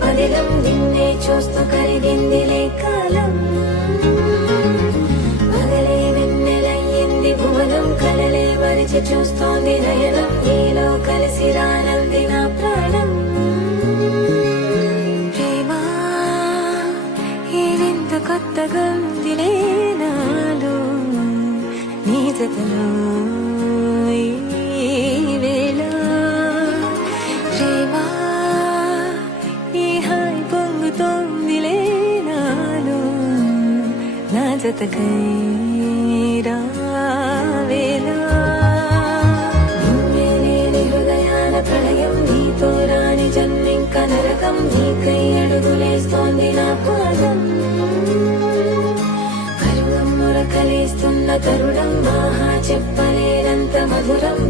పదిలం నిన్నే చూస్తూ కరిగిందిలే కాలం పగలే వెన్నెలయ్యింది భువనం కలలే మరిచి చూస్తోంది నయనం నీలో కలిసి రానంది నా ప్రాణం ప్రేమ ఈ వింత కొత్తగా ఉందిలే నాలో నీ జతలో ఈ వేళ ప్రేమ ఈ హాయి పొంగుతోందిలే నాలో నా జతకై రావేళ నిన్నే లేని హృదయాల ప్రళయం నీతో రాని జన్మింక నరకం నీకై అడుగులేస్తోంది నా పాదం కరుణం మురకలేస్తున్న తరుణం మహా చెప్పలేనంత మధురం